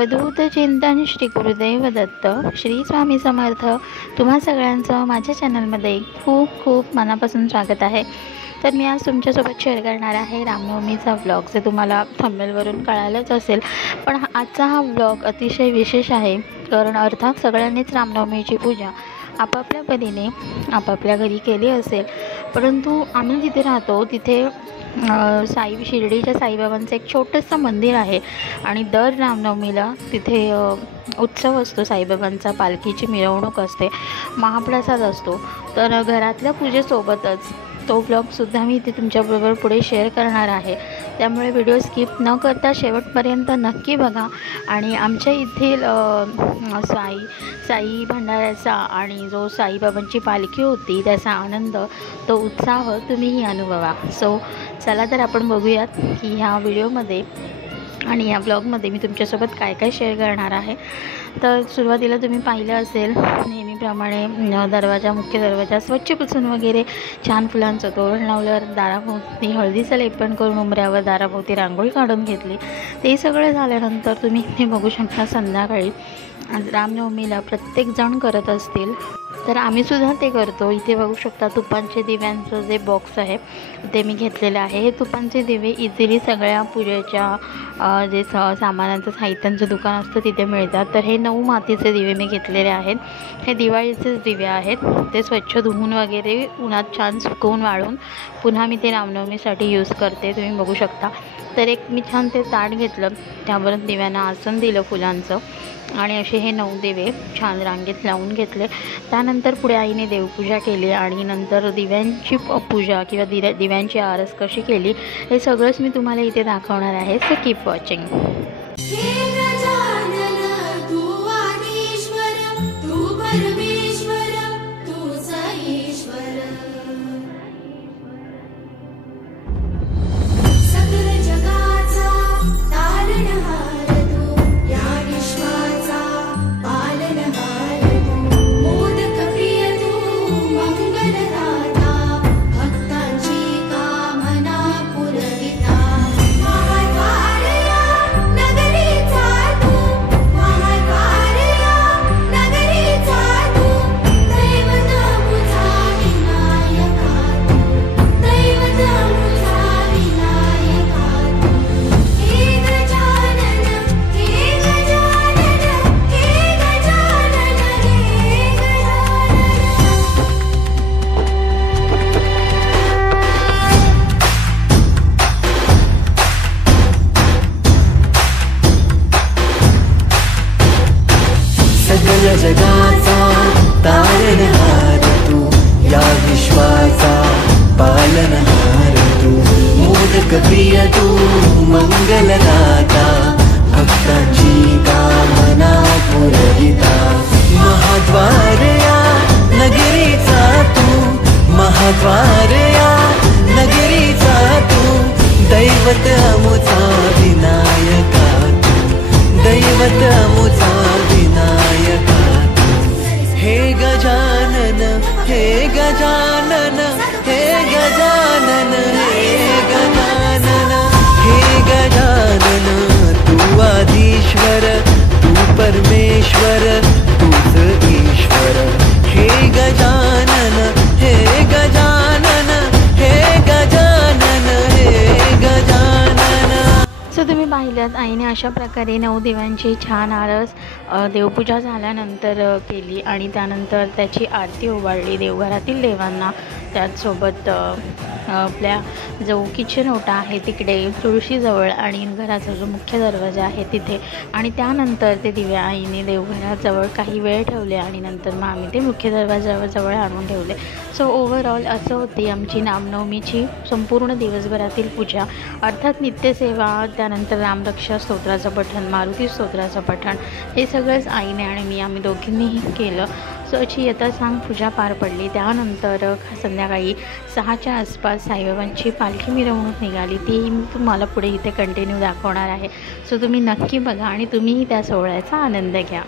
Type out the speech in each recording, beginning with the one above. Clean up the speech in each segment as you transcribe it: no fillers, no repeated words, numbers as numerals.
अवधूत चिंतन श्री गुरुदेव दत्त श्री स्वामी समर्थ। तुम्हा सगळ्यांचं माझ्या चॅनलमध्ये खूप खूप मनापासून स्वागत आहे। तर मी आज तुमच्यासोबत शेअर करणार आहे रामनवमीचा व्लॉग, जे तुम्हाला थंबनेलवरून कळालंच असेल। पण आजचा हा व्लॉग अतिशय विशेष आहे, कारण अर्थात सगळ्यांनीच रामनवमीची पूजा आपापल्या परीने आपापल्या घरी केली असेल, परंतु आम्ही जिथे राहतो तिथे शिर्डीच्या साईबाबांचं एक छोटंसं मंदिर आहे आणि दर रामनवमीला तिथे उत्सव असतो। साईबाबांचा पालखीची मिरवणूक असते, महाप्रसाद असतो। तर घरातल्या पूजेसोबतच तो व्लॉगसुद्धा मी इथे तुमच्याबरोबर पुढे शेअर करणार आहे, त्यामुळे व्हिडिओ स्किप न करता शेवटपर्यंत नक्की बघा। आणि आमच्या येथील साई भंडाऱ्याचा आणि जो साईबाबांची पालखी होती त्याचा आनंद, तो उत्साह तुम्हीही अनुभवा। सो चला तर आपण बघूयात की ह्या व्हिडिओमध्ये आणि या ब्लॉगमध्ये मी तुमच्यासोबत काय काय शेअर करणार आहे। तर सुरुवातीला तुम्ही पाहिलं असेल, नेहमीप्रमाणे मुख्य दरवाजा स्वच्छ पुसून वगैरे छान फुलांचं तोरण लावलं, दाराभोवती हळदीचं लेपन करून उंबऱ्यावर दाराभोवती रांगोळी काढून घेतली। ते सगळं झाल्यानंतर तुम्ही हे बघू शकता, संध्याकाळी रामनवमीला प्रत्येकजण करत असतील, तर आम्हीसुद्धा ते करतो। इथे बघू शकता तुपांचे दिव्यांचं जे बॉक्स आहे ते मी घेतलेलं आहे। हे तुपांचे दिवे इझिली सगळ्या पूजेच्या जे सामानांचं साहित्यांचं दुकान असतं तिथे मिळतात। तर हे 9 मातीचे दिवे मी घेतलेले आहेत। हे दिवाळीचेच दिवे आहेत, ते स्वच्छ धुवून वगैरे उन्हात छान सुकवून वाळून पुन्हा मी ते रामनवमीसाठी यूज करते, तुम्ही बघू शकता। तर एक मी छान ते ताट घेतलं, त्यावर दिव्यांना आसन दिलं फुलांचं, आणि असे हे 9 दिवे छान रांगेत लावून घेतले। त्यानंतर पुढे आईने देवपूजा केली आणि नंतर दिव्यांची पूजा किंवा दिव्यांची आरस कशी केली हे सगळंच मी तुम्हाला इथे दाखवणार आहे। So keep watching. सगळ्या जगाचा तारणहार तू, या विश्वाचा पालनहार तू, मोदक प्रिय तू, मंगलदाता, भक्तांची कामना पुरविता। महाद्वार या नगरीचा तू, महाद्वार या नगरीचा तू, दैवत अमुचा विनायका तू, दैवत अमुचा विनायका तू। हे गजानन, हे गजानन, हे गजानन, हे गजानन, हे गजानन, तू आधीश्वर, तू परमेश्वर, तूच ईश्वर। हे गजानन, हे गजानन, हे गजानन, हे गजानन। सो तुम्ही पाहिल्यात, आईने अशा प्रकारे 9 दिव्यांची छान आरस देवपूजा झाल्यानंतर केली आणि त्यानंतर त्याची आरती ओवाळली देवघरातील देवांना। त्याचसोबत आपल्या जो किचन ओटा आहे तिकडे तुळशीजवळ आणि घराचा जो मुख्य दरवाजा आहे तिथे, आणि त्यानंतर ते दिवे आईने देवघराजवळ काही वेळ ठेवले आणि नंतर मग आम्ही ते मुख्य दरवाजाजवळ आणून ठेवले। सो ओव्हरऑल असं होती आमची रामनवमीची संपूर्ण दिवसभरातील पूजा, अर्थात नित्यसेवा, त्यानंतर रामरक्षा स्तोत्राचं पठण, मारुती स्तोत्राचं पठण, हे सगळंच आईने आणि आम्ही दोघींनीही केलं। सो अशी यथासांग पूजा पार पडली। त्यानंतर संध्याकाळी 6च्या आसपास साईबाबांची पालखी मिरवणूक निघाली, ती मी तुम्हाला पुढे इथे कंटिन्यू दाखवणार आहे। सो तुम्ही नक्की बघा आणि तुम्हीही त्या सोहळ्याचा आनंद घ्या।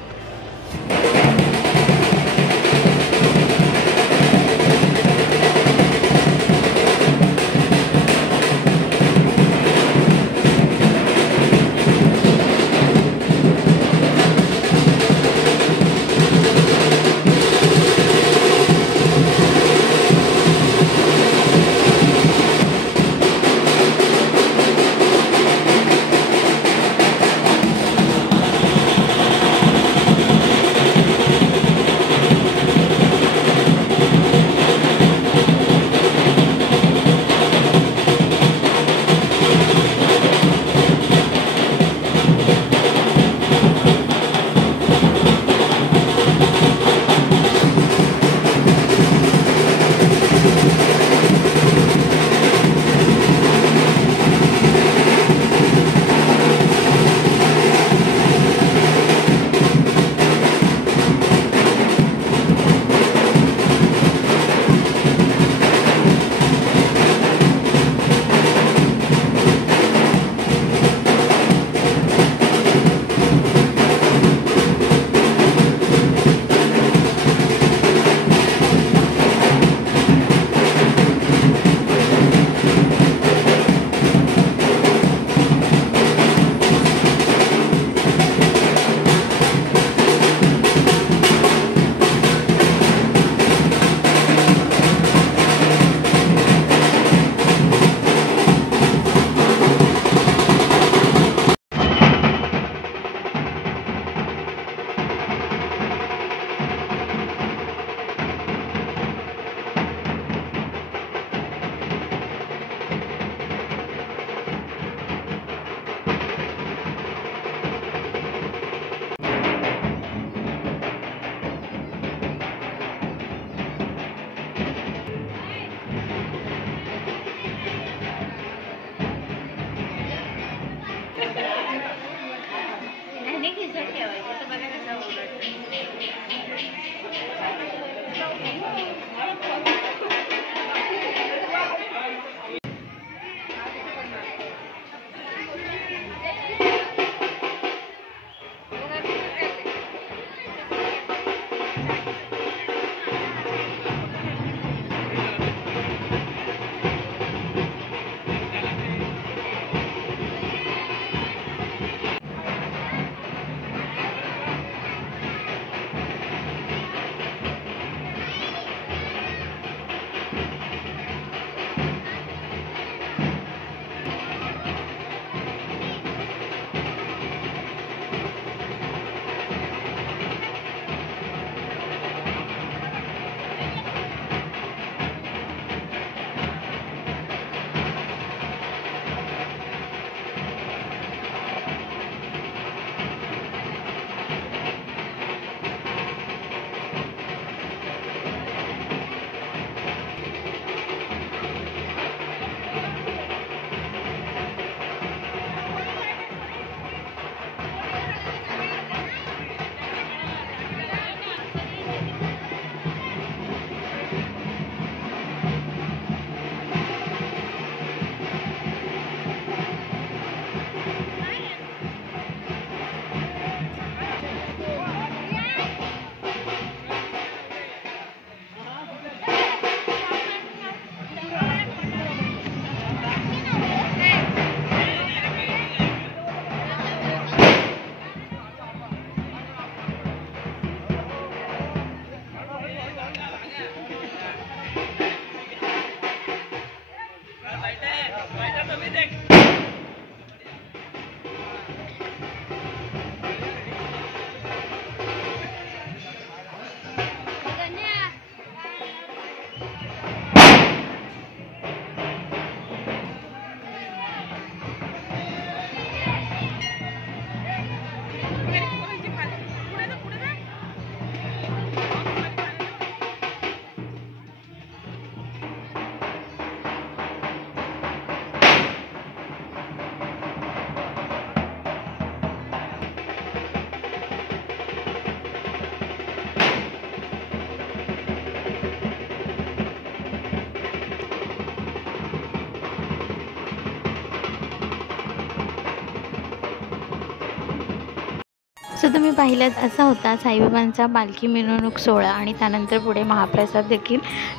सो तुम्ही पाहिलं असा होता साईबाबांचा पालखी मिरवणूक सोहळा आणि त्यानंतर पुढे महाप्रसाद देखील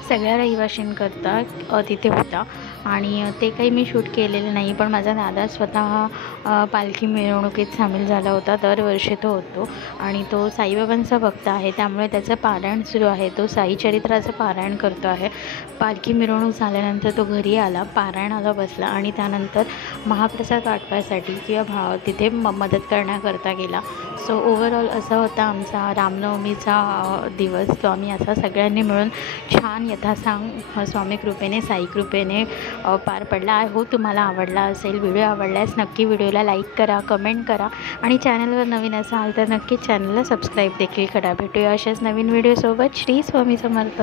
सगळ्या रहिवाशांकरता तिथे होता आणि ते काही मी शूट केलेलं नाही, पण माझा दादा स्वतः पालखी मिरवणुकीत सामील झाला होता. दरवर्षी तो होतो आणि तो साईबाबांचा भक्त आहे, त्यामुळे त्याचं पारायण सुरू आहे. तो साई चरित्राचं पारायण करतो आहे. पालखी मिरवणूक झाल्यानंतर तो घरी आला, पारायणाला बसला आणि त्यानंतर महाप्रसाद वाटपासाठी किंवा तिथे मदत करण्याकरता गेला. सो ओव्हरऑल असा होता आमचा रामनवमीचा दिवस. तो आम्ही असा सगळ्यांनी मिळून छान यथासांग स्वामी कृपेने साई कृपेने पार पडला. आय होप तुम्हाला आवडला असेल. व्हिडिओ आवडल्यास नक्की व्हिडिओला लाईक करा, कमेंट करा आणि चॅनलवर नवीन असाल तर नक्की चॅनलला सबस्क्राईब देखील करा. भेटूया अशाच नवीन व्हिडिओसोबत. श्री स्वामी समर्थ.